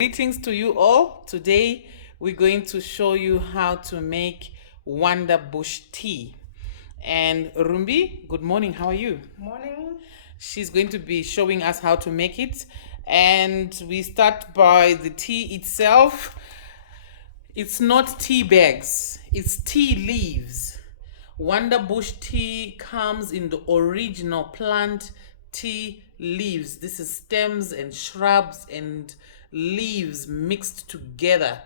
Greetings to you all. Today we're going to show you how to make Wonder Bush tea. And Rumbi, good morning. How are you? Morning. She's going to be showing us how to make it. And we start by the tea itself. It's not tea bags, it's tea leaves. Wonder Bush tea comes in the original plant tea leaves. This is stems and shrubs and leaves mixed together.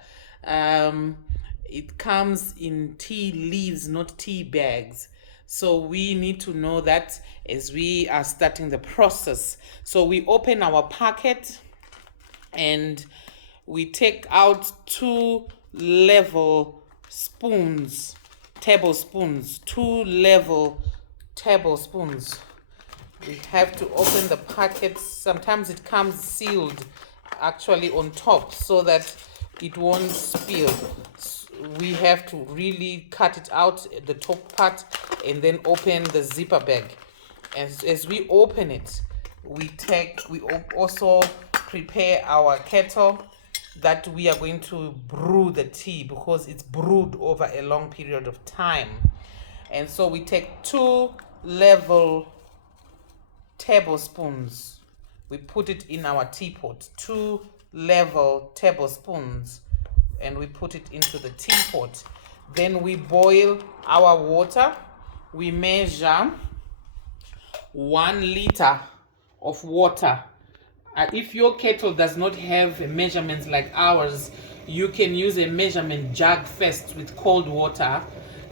It comes in tea leaves, not tea bags. So we need to know that as we are starting the process. So we open our packet and we take out 2 level spoons, tablespoons, 2 level tablespoons. We have to open the packet. Sometimes it comes sealed actually on top so that it won't spill. We have to really cut it out at the top part and then open the zipper bag. As we open it, we also prepare our kettle that we are going to brew the tea, because it's brewed over a long period of time. And so we take 2 level tablespoons, we put it in our teapot, 2 level tablespoons, and we put it into the teapot. Then we boil our water. We measure 1 liter of water. If your kettle does not have measurements like ours, you can use a measurement jug first with cold water,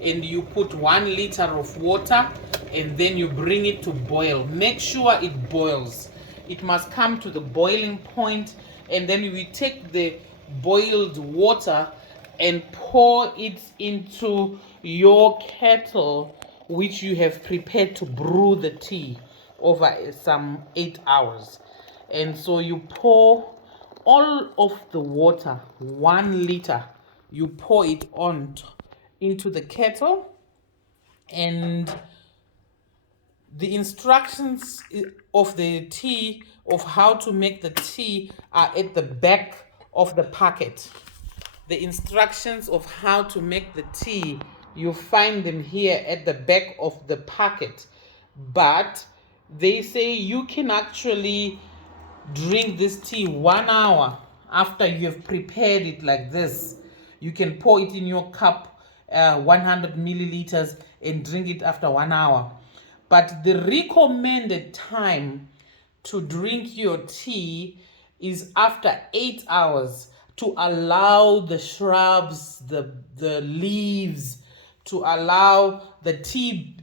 and you put 1 liter of water and then you bring it to boil. Make sure it boils. It must come to the boiling point, and then we take the boiled water and pour it into your kettle, which you have prepared to brew the tea over some 8 hours. And so you pour all of the water, 1 liter, you pour it on into the kettle, and the instructions of the tea, of how to make the tea, are at the back of the packet. The instructions of how to make the tea, you find them here at the back of the packet. But they say you can actually drink this tea 1 hour after you have prepared it like this. You can pour it in your cup, 100 milliliters, and drink it after 1 hour. But the recommended time to drink your tea is after 8 hours, to allow the shrubs, the leaves, to allow the tea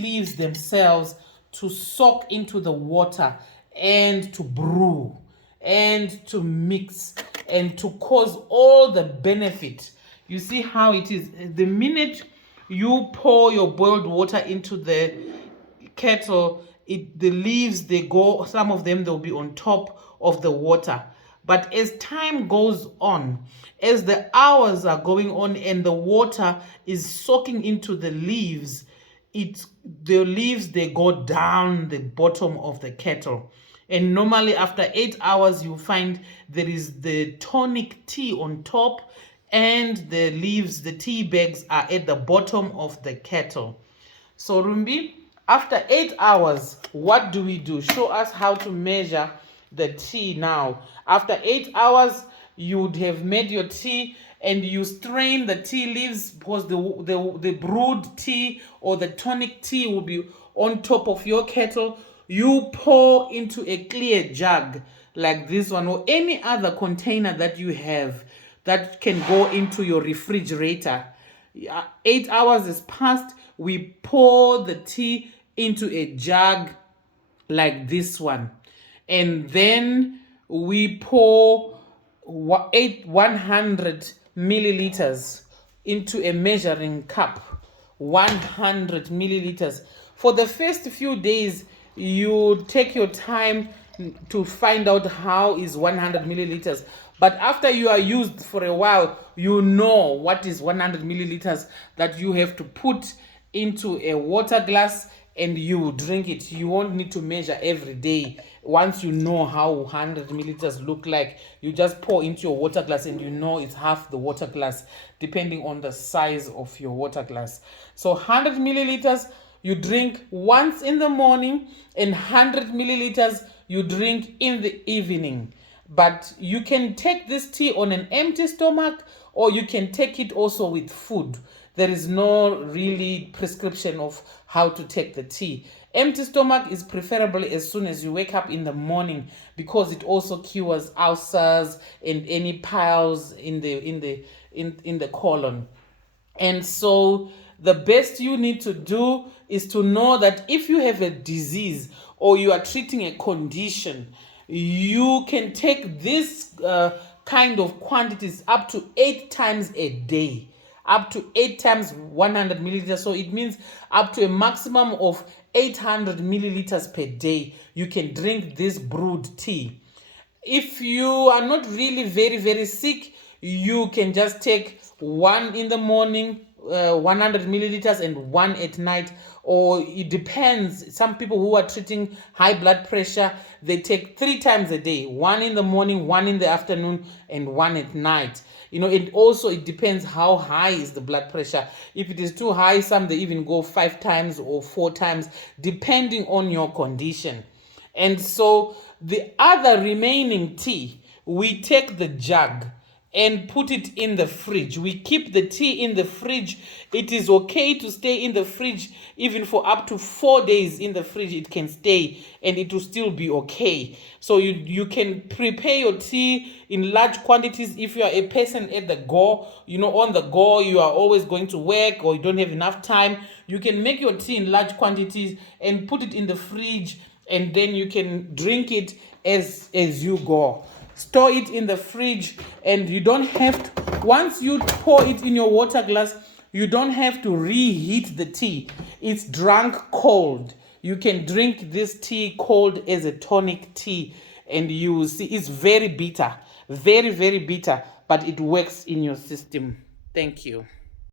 leaves themselves to soak into the water and to brew and to mix and to cause all the benefit. You see how it is. The minute you pour your boiled water into the kettle, the leaves, they go, some of them, they'll be on top of the water. But as time goes on, as the hours are going on and the water is soaking into the leaves, the leaves, they go down the bottom of the kettle. And normally after 8 hours, you find there is the tonic tea on top, and the leaves, the tea bags, are at the bottom of the kettle. So Rumbi, after 8 hours, what do we do? Show us how to measure the tea now. After 8 hours, you would have made your tea, and you strain the tea leaves, because the brewed tea or the tonic tea will be on top of your kettle. You pour into a clear jug like this one, or any other container that you have that can go into your refrigerator. 8 hours is passed, we pour the tea into a jug like this one, and then we pour 100 milliliters into a measuring cup. 100 milliliters. For the first few days, you take your time to find out how is 100 milliliters. But after you are used for a while, you know what is 100 milliliters that you have to put into a water glass and you drink it. You won't need to measure every day. Once you know how 100 milliliters look like, you just pour into your water glass, and you know it's half the water glass, depending on the size of your water glass. So 100 milliliters you drink once in the morning, and 100 milliliters you drink in the evening. But you can take this tea on an empty stomach, or you can take it also with food. There is no really prescription of how to take the tea. Empty stomach is preferable as soon as you wake up in the morning, because it also cures ulcers and any piles in the colon. And so the best you need to do is to know that if you have a disease or you are treating a condition, you can take this kind of quantities up to 8 times a day, up to 8 times 100 milliliters. So it means up to a maximum of 800 milliliters per day. You can drink this brewed tea. If you are not really very sick, you can just take one in the morning, 100 milliliters, and one at night. Or it depends. Some people who are treating high blood pressure, they take 3 times a day, one in the morning, one in the afternoon, and one at night. It depends how high is the blood pressure. If it is too high, some they even go 5 times or 4 times, depending on your condition. And so the other remaining tea, we take the jug and put it in the fridge. We keep the tea in the fridge. It is okay to stay in the fridge even for up to 4 days in the fridge. It can stay and it will still be okay. So you can prepare your tea in large quantities. If you are a person at the go, on the go, you are always going to work or you don't have enough time, you can make your tea in large quantities and put it in the fridge, and then you can drink it as you go. Store it in the fridge, and you don't have to, once you pour it in your water glass, you don't have to reheat the tea. It's drunk cold. You can drink this tea cold as a tonic tea, and you will see it's very bitter, very bitter, but it works in your system. Thank you.